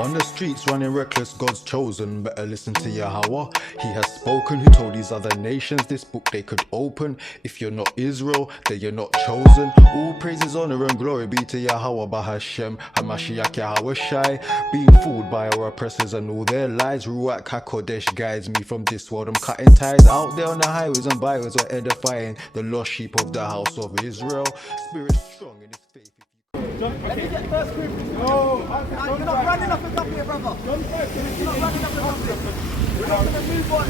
On the streets running reckless, God's chosen. Better listen to Yahweh. He has spoken, who told these other nations this book they could open. If you're not Israel, then you're not chosen. All praises, honor and glory be to Yahweh Bahashem, Hamashiach Yahweh Shai. Being fooled by our oppressors and all their lies, Ruach HaKodesh guides me from this world. I'm cutting ties out there on the highways and byways, we're edifying the lost sheep of the house of Israel. Spirit strong in his faith. Let me get first group. No, you're not running up and up here, brother. You're not running up and up here. We're not going to move on.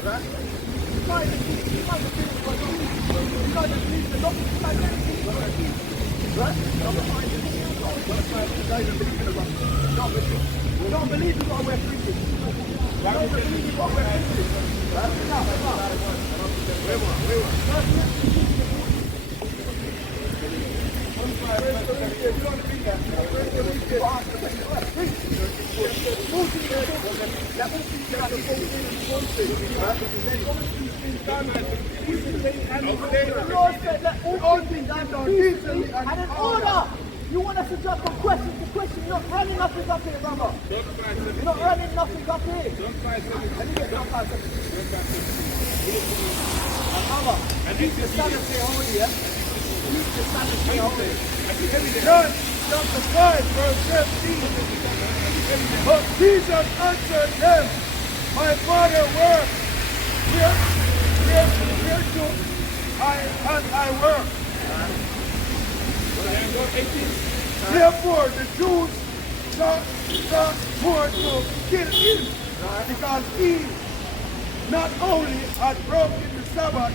Right? You guys are doing what you need. You guys are doing the doctor's identity. Right? You don't believe in what we're preaching. You don't believe in what we're preaching. Right? And in order, you want us to jump from question to question. You're not running nothing up here, brother. You're not running nothing up here. Let me get some 5 seconds. And keep the sanity holy, yeah? Keep the sanity holy. John chapter 5, verse 17. But Jesus answered them, my Father works, where do I work? Therefore the Jews sought for to kill him, because he not only had broken the Sabbath,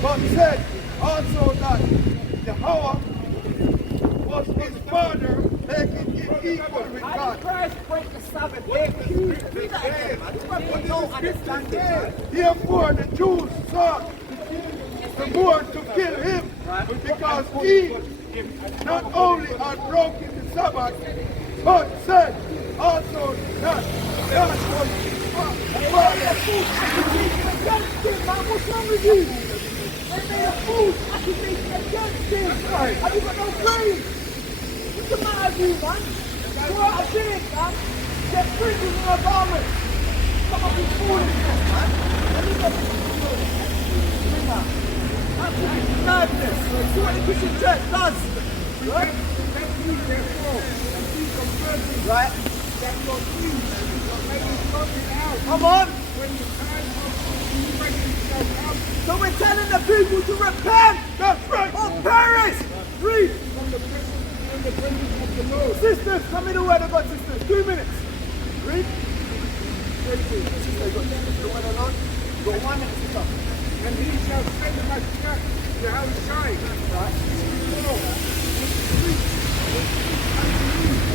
but said also that Yahweh was his father, making him equal with How God. did Christ break the Sabbath? They accused him. Read that again, man. You don't understand it, man. Therefore the Jews sought the more to kill him, because he not only had broken the Sabbath, but said also that God was his father. What's wrong with you? They made a false accusation against him. Have you got no praise? What's the matter with you, man? Go out of here, man. Get sprinkled in our garments. Some of these foolishness, man. Let me get this. Absolute madness. See what the Christian church does. Right? Right? Come on. So we're telling the people to repent. That's right. Or perish. Read. Sisters, come in the word of God, sisters. 2 minutes. Read. Sister, you got the word of God? You got 1 minute, sister. And he shall send them back to how he shine.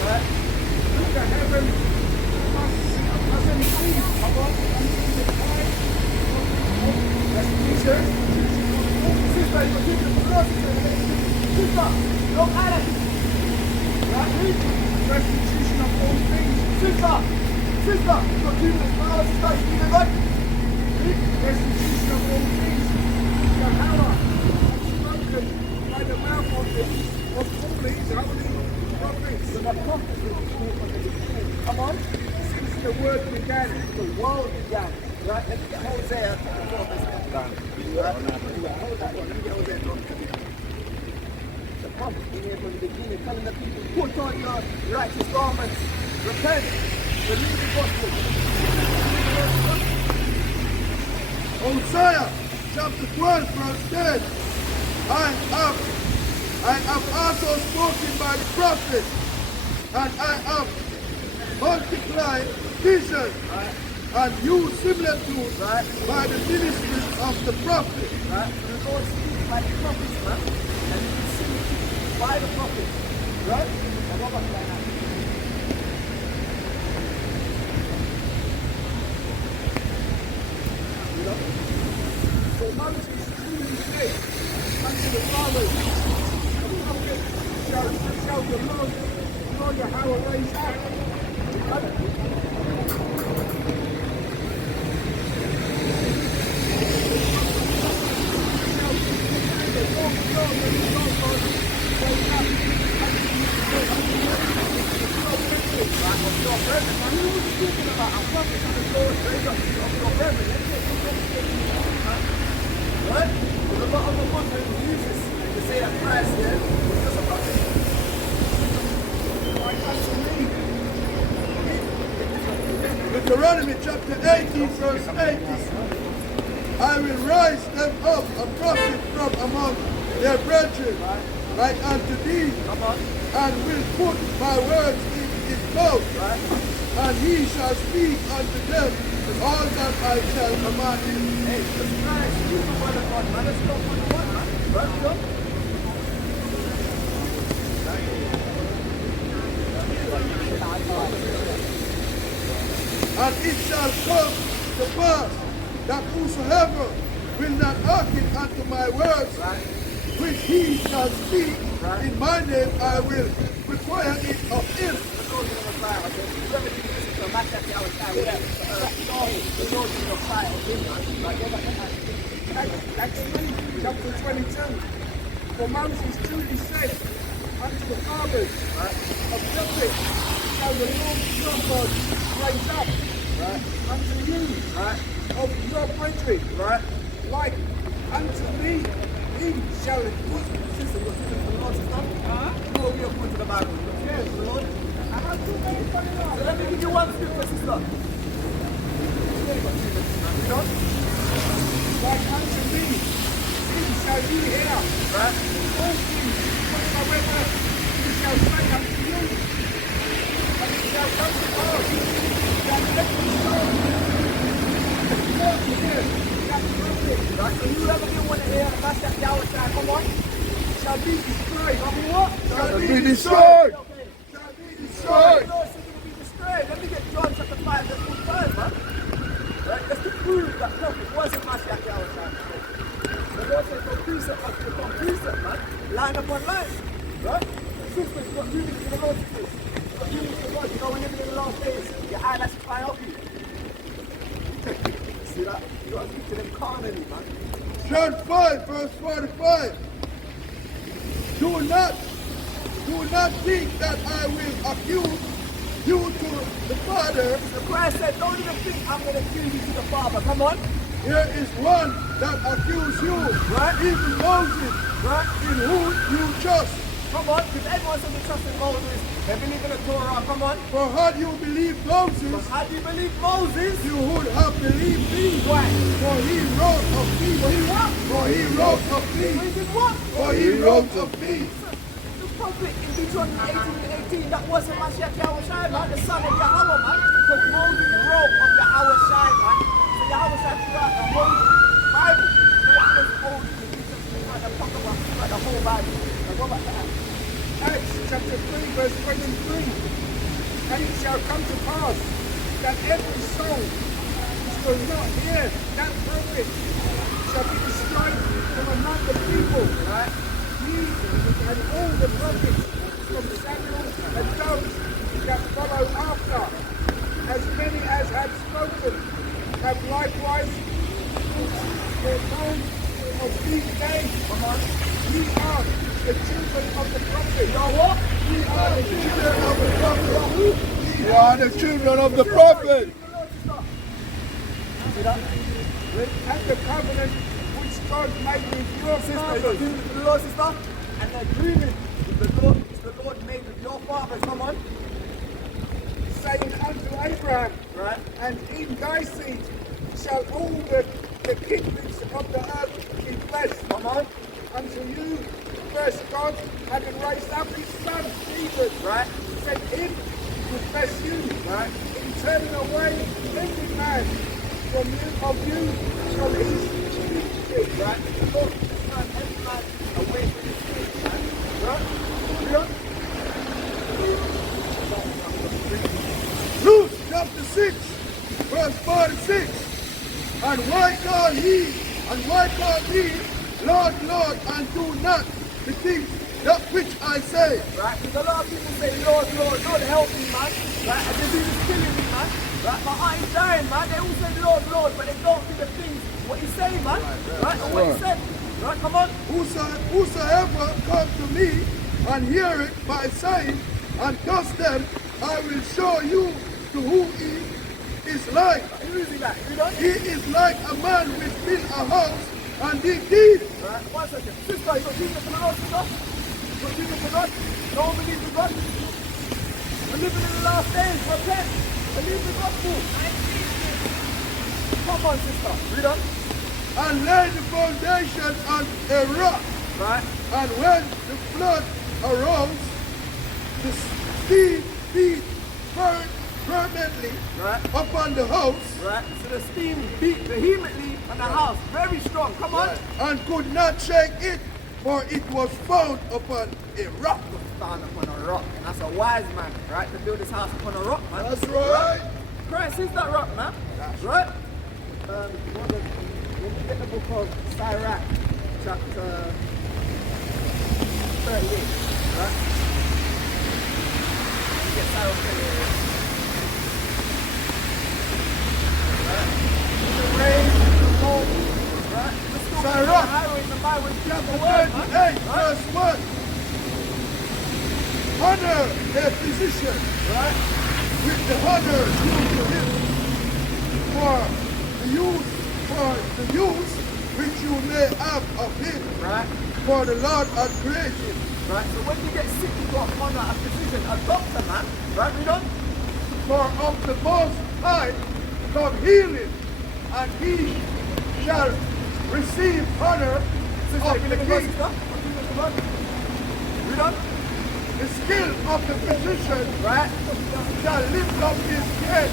Right. The heaven must increase above the time. Sister, you got 2 minutes. Sister, don't add it. Right, read. Restitution of all things. Sister, you got 2 minutes. Now, sister, you need it. Restitution of all things. Yahweh has spoken by the mouth of all these holy prophets. The prophets. Come on. Since the word began. The world began. Right, let me get Hosea. Hold that one. Let me get Hosea. The prophet in here from the beginning telling the people, put on your righteous garments. Repent. Believe the gospel. Hosea chapter 12 verse 10. I have also spoken by the prophet, and I have multiplied vision and used similar tools by the ministry of the prophet. Right? So the Lord speaks by the prophets, man. And you can see it by the prophets. Right? And what about right now? So Moses truly said unto the fathers, the prophet shall the Lord Yahweh raise up. brethren, man. Who was he speaking about? A prophet of the Lord, raise up your brethren. Let's get some conversation on that. Right? Because a lot of the Muslims use this to say that Christ, yeah, was just a prophet. Like unto me. Deuteronomy chapter 18, verse 18. I will rise them up a prophet from among their brethren, like unto thee, and will put my words in his mouth, and he shall speak unto them all that I shall command him. Hey, just Christ, you the word of God, man. Let's go for the one, man. Right, go. And it shall come to pass that whosoever will not hearken unto my words, which he shall speak in my name, I will require it of him. Chapter 22. For Moses truly said unto the fathers of prophet, shall the Lord your God raise up unto you of your brethren, like unto me, he shall put. Sister, what's the Lord's stuff? Go over your foot to the Bible. Yes, the Lord. I have too many funny now. So let me give you one scripture, sister. Like unto me, he shall you hear. All things whatsoever he shall say unto you, and it shall come to pass that every soul right, so whoever you want to hear, that's that Yahweh side, come on, shall be destroyed. I mean what? Shall be destroyed. Okay. Shall be The destroyed. Lord said it will be destroyed. Let me get John chapter 5, verse 45, man. Right, that's to prove that prophet wasn't Mashiach Yahweh side. The Lord said, from precept upon precept, man. Line upon line. Right? Sisters, you've got two minutes to the Lord, sisters. You've got 2 minutes to God. You know, we're living in the last days. Your eyelashes fly off you. See that? You got to speak to them carnally, man. John 5, verse 45. Do not think that I will accuse you to the Father. So Christ said, don't even think I'm going to accuse you to the Father. Come on. There is one that accuse you, Right? even Moses, Right? in whom you trust. Come on. Because everyone says they trust in Moses. They believe in the Torah. Come on. For had you believed But Moses, how do you believe Moses? you would have believed me. Why? For he wrote of me. For he what? For he wrote of He me. did what? For he wrote of me. The prophet in Deuteronomy 18, that wasn't Mashiach Yahweh Shai, man, the son of Yahweh, man. Because Moses wrote of Yahweh Shai, man. So Yahweh Shai throughout the whole Bible. Very old in the New Testament, like the Apocrypha, like the whole Bible. Now go back to that. Acts chapter 3, verse 23. And it shall come to pass that every soul which will not hear that prophet shall be destroyed from among the people. Right? He and all the prophets from Samuel and those that follow after, as many as have spoken, have likewise their bones of these days. Ye are the children of the prophet. You are what? We are the children of the prophet. We are the children of the prophet. See that? And the covenant which God made with your fathers. With the Lord, sister. And the agreement with the Lord, which the Lord made with your fathers. Come on. Saying unto Abraham, right? And in thy seed shall all the kingdoms of the earth be blessed. Come on. Unto you, first God, having raised up his son, Jesus, right? Sent him to bless you, right? In turning away every man from his iniquity, right? The Lord will turn every man away from his sin, right? Luke chapter 6, verse 46. And why call ye, Lord, Lord, and do not the things that which I say? Right? Because a lot of people say, Lord, Lord, Lord, help me, man. Right? And they do this killing me, man. Right? My aunt is dying, man. They all say, Lord, Lord, but they don't do the things what he say, man. Right? And what he said. Right? Come on. Whosoever come to me and hear it by saying, and does them, I will show you to who he is like. Who is he like? Who done? He is like a man which built a house and dig deep. Right, 1 second. Sister, you got Jesus in the Lord, sister? You got Jesus in God? No one believes in God? We're living in the last days. Repent. Believe the gospel. Come on, sister. Read on. And lay the foundation on a rock. Right. And when the flood arose, the sea beat permanently Right. upon the house. Right. So the steam beat vehemently on the house. Very strong. Come on. And could not shake it, for it was found upon a rock. Stand upon a rock. That's a wise man, right? To build his house upon a rock, man. That's right. Christ is that rock, man. That's right. When you get the book of Sirach, chapter 38, right? You get Sirach 38. Right? The rain, the mold, right? The storm, Sirach. the highways, the byways, Chapter the word, man. 28, Right? verse 1. Honor a physician, Right? with the honor due to him, for the use which you may have of him, Right? for the Lord hath created him. Right? So when you get sick, you got to honor a physician, a doctor, man. Right? Read on. For of the Most High come healing, and he shall receive honor of the king. Read on. The skill of the physician Right? shall lift up his head,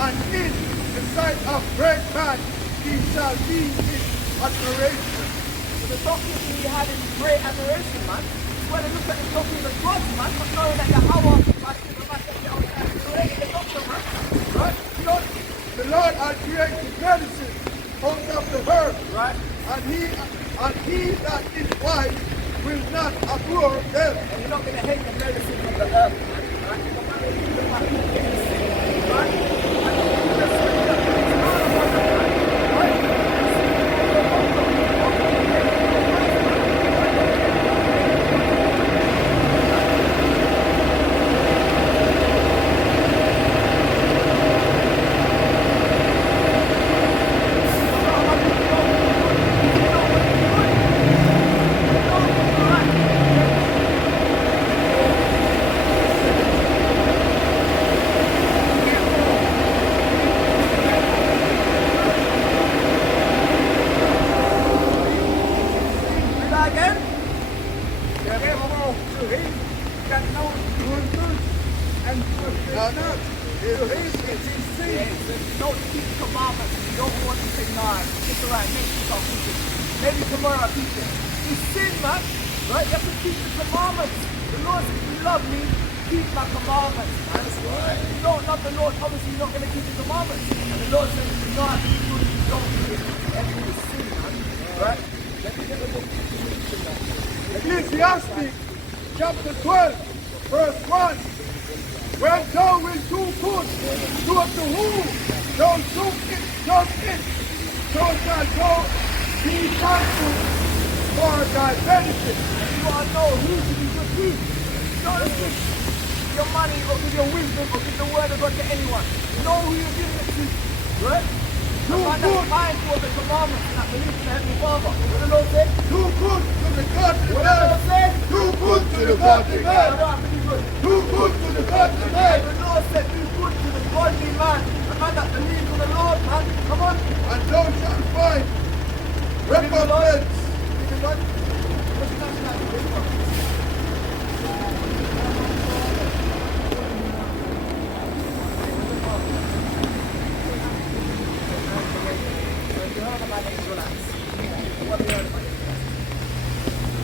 and in the sight of great man he shall be in admiration. So the doctors really had in great admiration, man. It's when they look at the doctors of God, man, not knowing that Yahweh created the doctor, man. Right? Read on. The Lord hath created medicine out of the herb, Right? and he that is wise will not abhor them. And you're not going to hate the medicine from the earth, man. Right? No matter if you might be sick, right? And you just say that it's not a wonder, man. Right? Don't keep the commandments. You don't want to say, nah, it's alright, next week I'll keep it. Maybe tomorrow I'll keep it. It's sin, man. Right? You have to keep the commandments. The Lord says, if you love me, keep my commandments, man. If you don't love the Lord, obviously you're not going to keep the commandments. And the Lord says, if you not do good, if you don't do it, everything is sin, man. Right? Let me get the book. Ecclesiastes chapter 12, verse 1. When thou wilt do good, do unto whom thou dost it, so shall thou be thankful for thy benefit. You want to know who to be good to. Don't just give your money or give your wisdom or give the word of God to anyone. Know who you're giving it to. Right? Do And good. that's mindful of the commandments and that belief in the Heavenly Father. What the Lord said? Do good to the godly What the Lord man. said? Do good to the godly I man. don't have to be good. Do good to the godly And man. the Lord said, do good to the godly man. A man that believes in the Lord, man. Come on. And thou shalt find recompense. Believe in God. What's your nationality? You heard about the Israelites. What have you heard about the Israelites?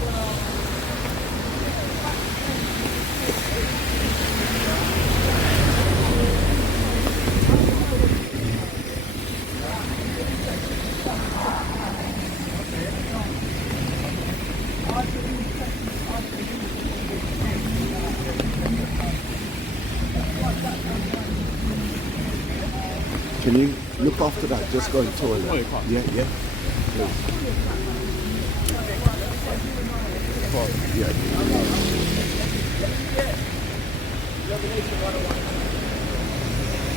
Can you look after that? Just go and toilet. Yeah, yeah. Please. Yeah. Revelation 101.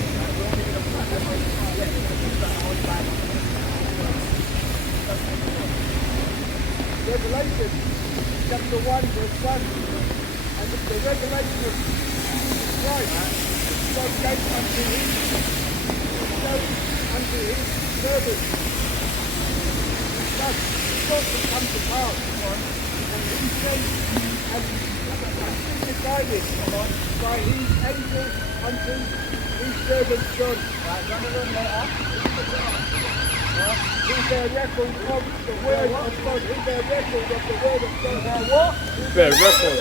chapter 1, verse 1. And the revelation of Jesus Christ, God gave unto him, showed unto his servants. Thus, God will come to pass, and he sent and signified it by his angels unto his servant John. Who bear record of the word of God, who bear record of the word of God. What? Bear record.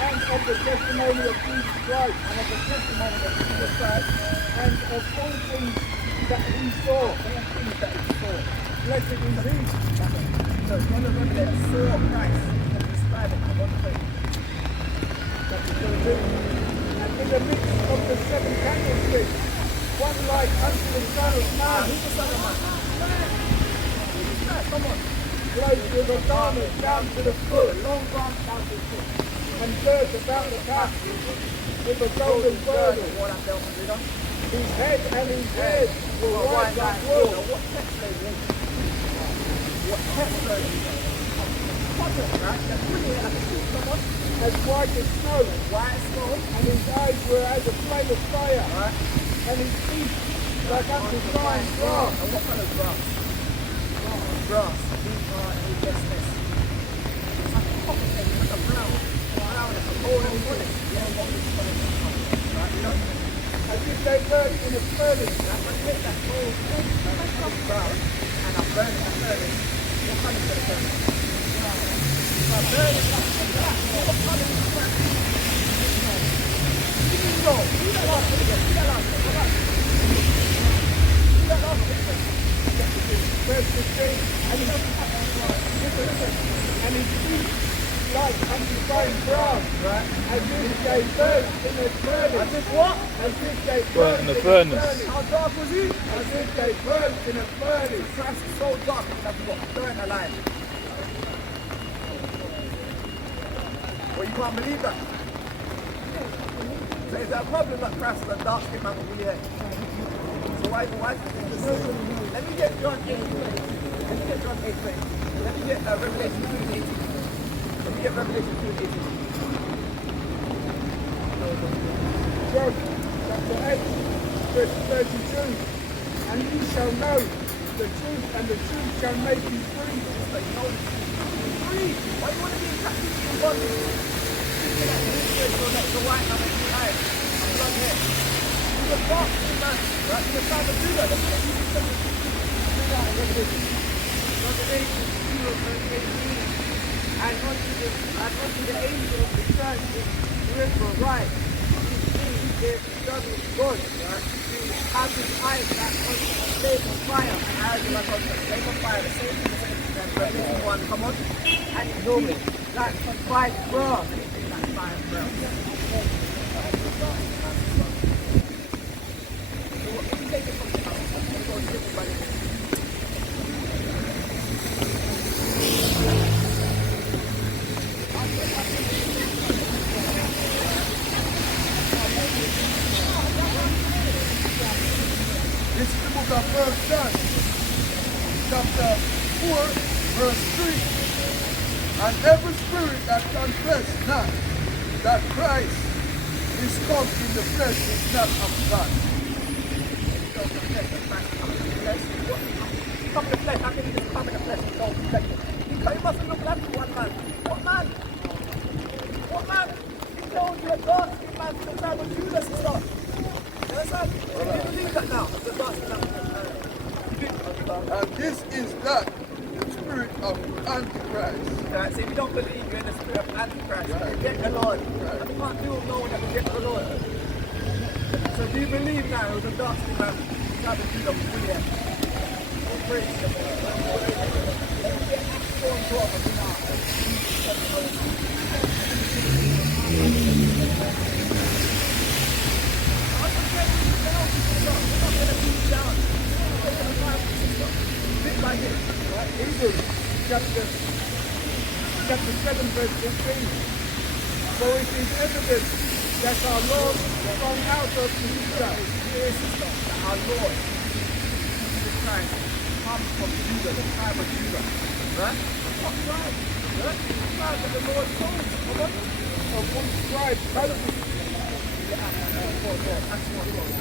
And of the testimony of Jesus Christ, and of the testimony of Jesus Christ, and of all things that he saw, Blessed is he. So John the Revelator saw Christ and described it on the face. And in the midst of the seven candlesticks, one like unto the Son of Man. Who's the Son of Man? Come on. Clothed with a garment down to the foot, long garment down to the foot, and girt about the back with a golden girdle. His head and his head were white like wool. What text they read? What text they read? As white as snow, and his eyes were as a flame of fire, and his feet like unto fine brass. And what kind of brass? Brass. B-R-A-S-S. It's like a copper thing, it's like a brown. It's a golden bullet. As if they burnt in a furnace. I take that gold thing, brown, and I burn it in a furnace. What kind of furnace? I burn it like that. What kind of furnace? Give me go. Do that last bit again. Do that last bit. Do that last bit. Verse 15. And his feet like unto fine brass, right? As if they burnt in a furnace. As if what? As if they burnt in a furnace. How dark was he? As if they burnt in a furnace. Christ is so dark that he got burnt alive. Well, you can't believe that. So is that a problem that Christ is a dark skin man with weird? So why let me get John 8. Let me get John 8. Let me get Revelation 2:18. Let me get Revelation 2:18. John chapter 8, verse 32. And you shall know the truth, and the truth shall make you free. So you know free. Why do you want to be in captivity in bondage? The white man and the eyes. I'm not here. He's a dark man. Right? He's a son of Judah. That's what he's saying. Revelation 2:18. And unto the angel of the church in river, right? There is God, right? Has his eyes like unto a flame of fire, and eyes like unto a flame of fire, the same thing, Revelation 1, come on? And his feet like a fine brass. Like fine brass. So what can you take it from the house? Let's go and sit with buddy. This is the book of 1 John, chapter 4, verse 3. And every spirit that confess not that Christ is come in the flesh is not of God. Don't confess that Christ come in the flesh. Come in the flesh, how can you just come in the flesh and don't confess it? You mustn't look like one man. What man? What man? He told you a dark skin man from the time of Judas and stuff. You understand? You believe that now? The dark skin man. And this is that, the spirit of Antichrist. Right, so if you don't believe you're in the spirit of Antichrist, reject the Lord. And you can't do no one that reject the Lord. So do you believe now it was a dark skin man trying to do the weird? Praise the Lord. Hebrews chapter 7 verse 15. So it is evident that our Lord from out of Judah, that our Lord Christ comes from Judah, the tribe of Judah. Right? What tribe? Right? The tribe that the Lord chose. Come on. Of which tribe?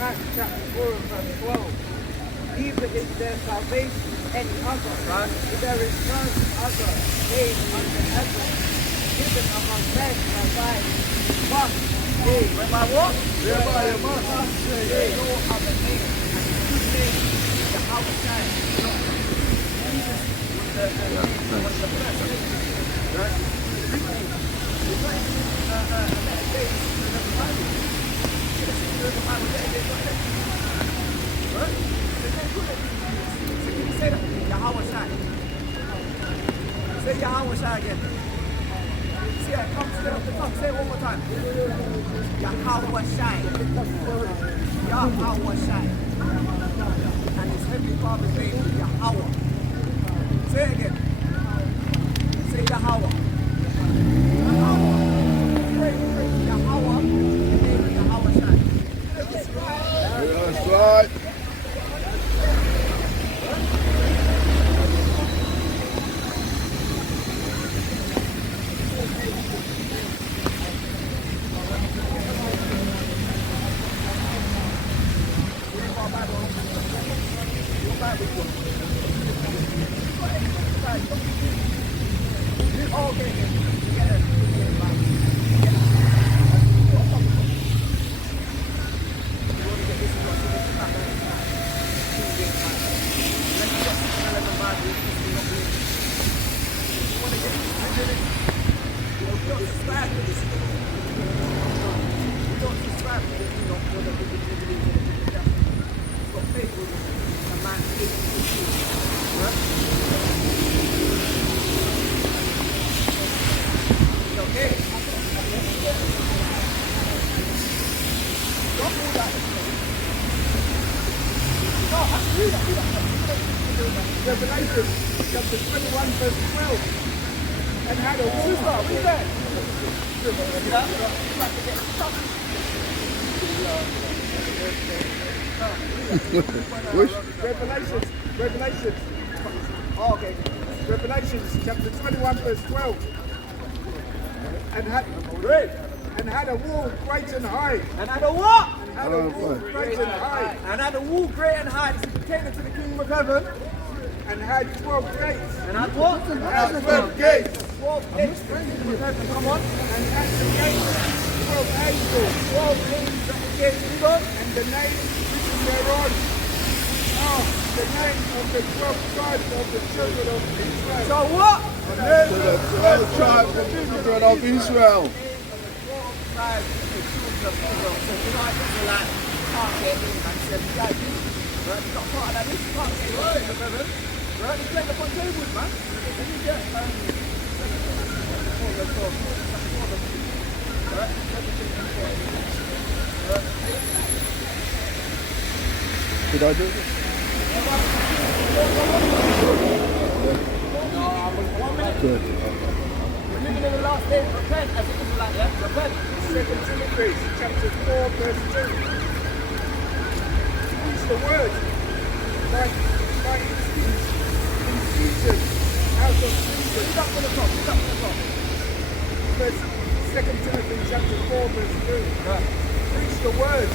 Acts chapter 4 and verse 12. Neither is there salvation any other, right? For there is none other name under heaven given among men whereby must be. Whereby what? Whereby you must say. No other name. And the true name is Yahweh Shai. Jesus was the name was the first name. Right? It's not even a letter date in the Bible. The Bible letter date. Right? So can you say that? Yahweh Shai. Say Yahweh Shai again. See it, come straight off the tongue. Say it one more time. Yahweh Shai. Yahweh Shai. And his heavenly Father's name is Yahweh. Say it again. Say Yahweh. Yahweh. Pray. Yahweh. His name is Yahweh Shai. That's right. Revelation chapter 21 verse 12. And had a wolf. Who's that? Revelations. Oh, okay. Revelations chapter 21 verse 12. And had a wall great and high. And had a what? And had a wall great and high. And had a wall great and high. This is pertaining to the kingdom of heaven. And had 12 gates. And had what? And had 12 gates. 12 gates to the kingdom of heaven. Come on. And at the gates 12 angels. 12 angels at the gates. Read on. And the name written thereon are the names of the 12 tribes of the children of Israel. So what? The names of the 12 tribes of the children of Israel. Tribes of the children of Israel. So you know, Israelite can't get in and say, right, you're not part of that list, you can't get in the kingdom of heaven. Right, he's playing upon tables, man. And you get, Did I do this? Good. we're living in the last days. Repent as an Israelite, yeah? Repent. 2 Timothy chapter 4 verse 2. Preach the word by its in season, out of season. Read up to the top, read up to the top. Verse 2 Timothy chapter 4 verse 2. Right. Preach the word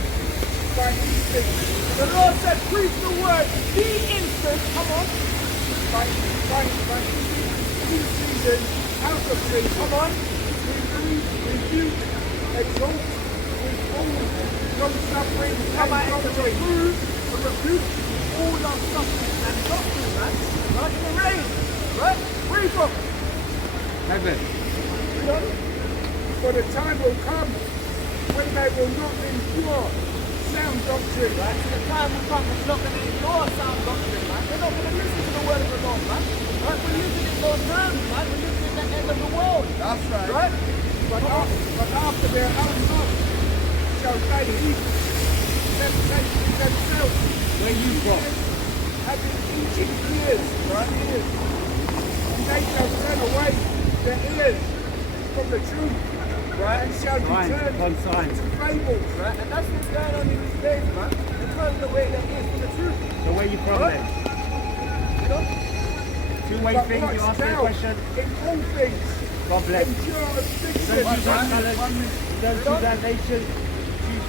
by instinct. The Lord said, preach the word, be instant, come on. By in season, out of season. Come on. Rebuke, exalt, withhold, long suffering, Come out and into the doctrine. prove, to rebuke all long suffering and doctrine, man. Like in the rain, right? Where are you from? Heaven. For the time will come when they will not endure sound doctrine. Right? So the time will come when you're not going to ignore sound doctrine, man. They're not going to listen to the word of the Lord, man. Right? We're living in those terms, man. We're living in the end of the world. That's right. Right? But after their own love shall they eat temptation themselves. Where you from? Having itching ears, right? Ears. And they shall turn away their ears from the truth. Right? And shall be turned to fables. Right? And that's what's going on in these days, man. They're turning away their ears from the truth. So where you from Right? then? way but things, not you ask me a now. question. In all things. God bless. Endure affliction. Don't choose our colours, don't choose our nation, choose Do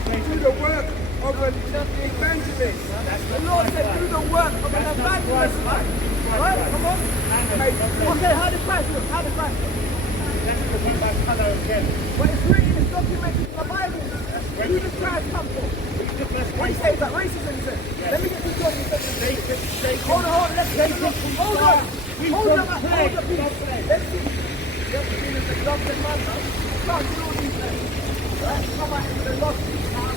places. the work of an evangelist. The Lord said, do the work of an evangelist, man. Right? Come on. Okay, how did Christ look? How did Christ look? That's because of that colour again. But it's written, it's documented in the Bible. Who did Christ come for? What he says, is that racism, he said. Let me get this going. Hold on, let's take it. Hold on. Hold on, hold on, please. Let's see. Let's see this adopted man, man. You can't do all these things. Right? Come back to the lost people now.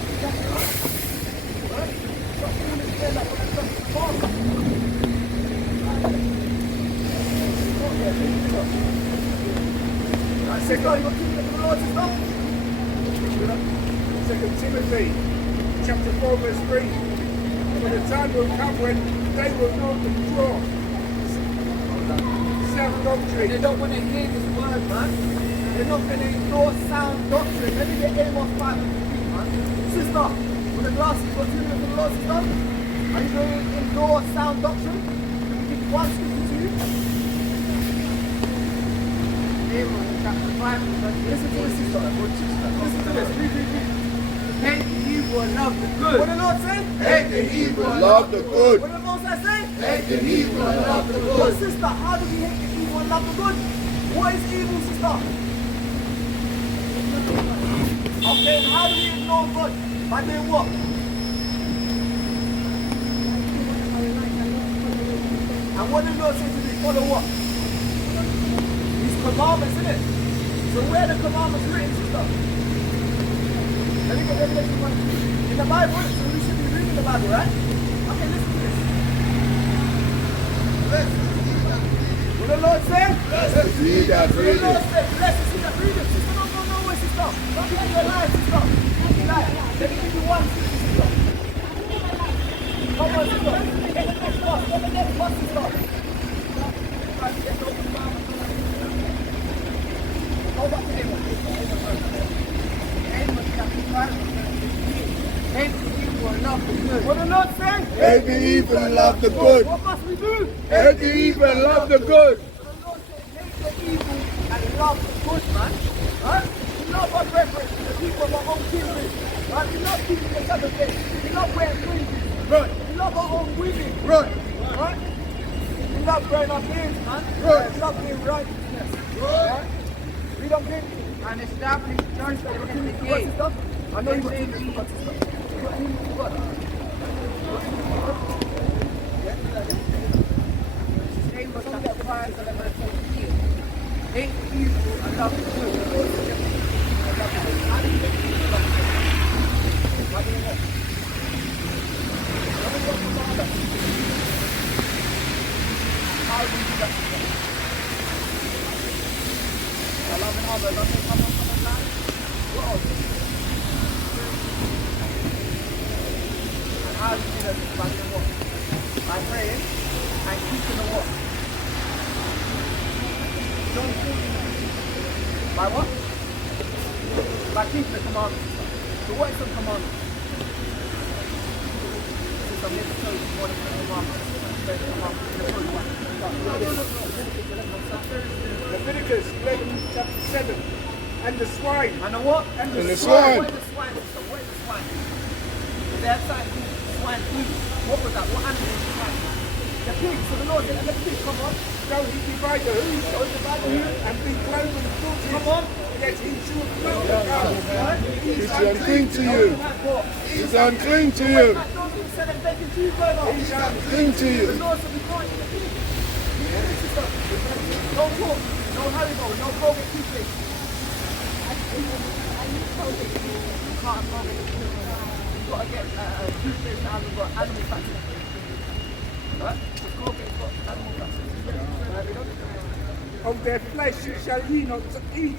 Right? Stop doing this thing like what I'm talking about. Second, you got to keep it to the Lord's stuff. 2 Timothy chapter 4 verse 3. For the time will come when they will not withdraw sound doctrine. They don't want to hear this word, man. They're not going to ignore sound doctrine. Let me get Amos 5 and 15, man. Sister, with the glasses, what's in the Lord, sister? Are you going to ignore sound doctrine? Let me give one scripture to you. Amos chapter 5 and verse 15. Listen to this, sister. Listen to this. Read. Hate the evil and love the good. What the Lord say? Hate the evil and love the good. What the Lord say? Hate the evil and love the But good. sister, how do we hate the evil and love the good? What is evil, sister? Okay, and how do we ignore God? By doing what? And what did the Lord say to me? Follow what? His commandments, isn't it? So where are the commandments written, sister? Let me get Revelation 1. In the Bible, so we should be reading the Bible, right? Okay, listen to this. What the Lord said? Blessed is he that The readeth. Lord said, blessed is he that readeth. Sister, don't go nowhere, sister. Don't give me a lie, sister. Don't be lying. Let me give you one scripture, sister. Come on, sister. Get the next bus. Get the next bus, sister. Hold up to Amos. Amos chapter 5. Hate the evil and love the good. What the Lord say? Hate the evil and love the good. What must we do? Hate the evil and love the good. The Lord said, hate the evil and love the good, man. Right? We love our brethren, the people of our own kindred. Right? We love keeping the Sabbath day. We love wearing fringes. Right. We love our own women. Right. Right? We love growing our beards, man. Right. We love doing righteousness. Right? We don't get And establish judgment in the what's gate. his stuff. I know you got English for what's his stuff. You got English for what? Amos chapter 5 and verse 14. Hate the evil and love the good. How do you do that? I love and others. Come on, man. What else? And how do you do that? By doing what? By praying and keeping the what? Don't think. By what? By keeping the commandments. So what is the commandment? Since I'm here to tell you more than the commandments. Leviticus 11 chapter 7. And the swine. And the what? And And the the swine. swine. Where's the swine? So where's the swine? Is there a sign called swine food? What was that? What animal was the swine? The pig. So the Lord said, let the pig come on. So he divide the hoof. So he divided the hoof. And be clovenfooted. Come on. Yet he should not come. He's unclean to you. He's unclean to you. McDonald's is selling bacon cheeseburger. He's Unclean to you. The Lord said, we can't eat the pig. No pork, no Haribo, no Colgate toothpaste. You can't have Colgate toothpaste. You've got to get toothpaste that hasn't got animal fats in it. Right? Because Colgate's got animal fats in it. of their flesh shall ye not eat,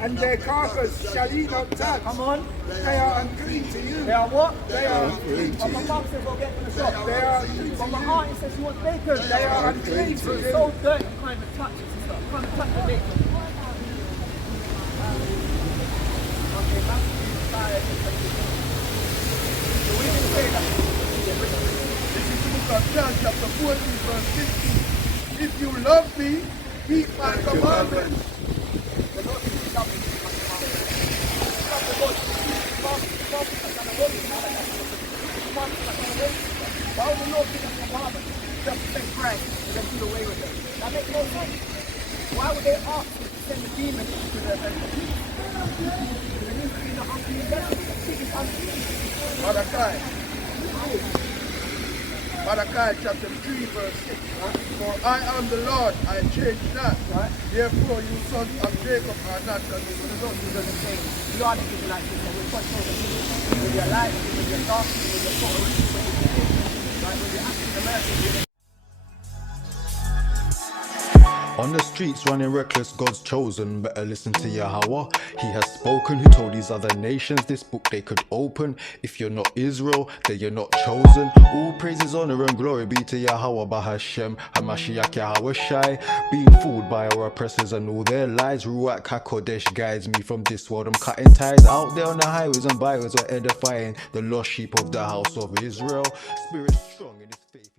and their carcass shall ye not touch. Come on. They are unclean to you. They are what? They are unclean to But my you. mum says, go get from the shop. They are unclean But to my you. auntie says she wants bacon. They are unclean to It's you. so dirty, you can't even touch it. Sister. You can't even touch the bacon. Okay, Matthew 5. So we didn't say that. This is the book of John chapter 14 verse 15. If you love me, keep my commandments. Why would the Lord give us commandments just to make pray and then do away with them? That makes no sense. Why would they ask you to send the demons to the people? Because it needs to be the unclean vessel. The pig is unclean. Malachi chapter 3 verse 6. For I am the Lord, I change not. Therefore you sons of Jacob are not confused. The Lord is the same. You are the Israelites, and we're quite sure with your life, with your darkness, with your Puerto Rican, with your Jamaican, like with your African American. On the streets running reckless, God's chosen, better listen to Yahweh. He has spoken, who told these other nations this book they could open. If you're not Israel, then you're not chosen. All praises, honor and glory be to Yahweh Bahashem, Hamashiach Yahweh Shai. Being fooled by our oppressors and all their lies, Ruach HaKodesh guides me from this world. I'm cutting ties out there on the highways and byways, we're edifying the lost sheep of the house of Israel. Spirit strong in his faith.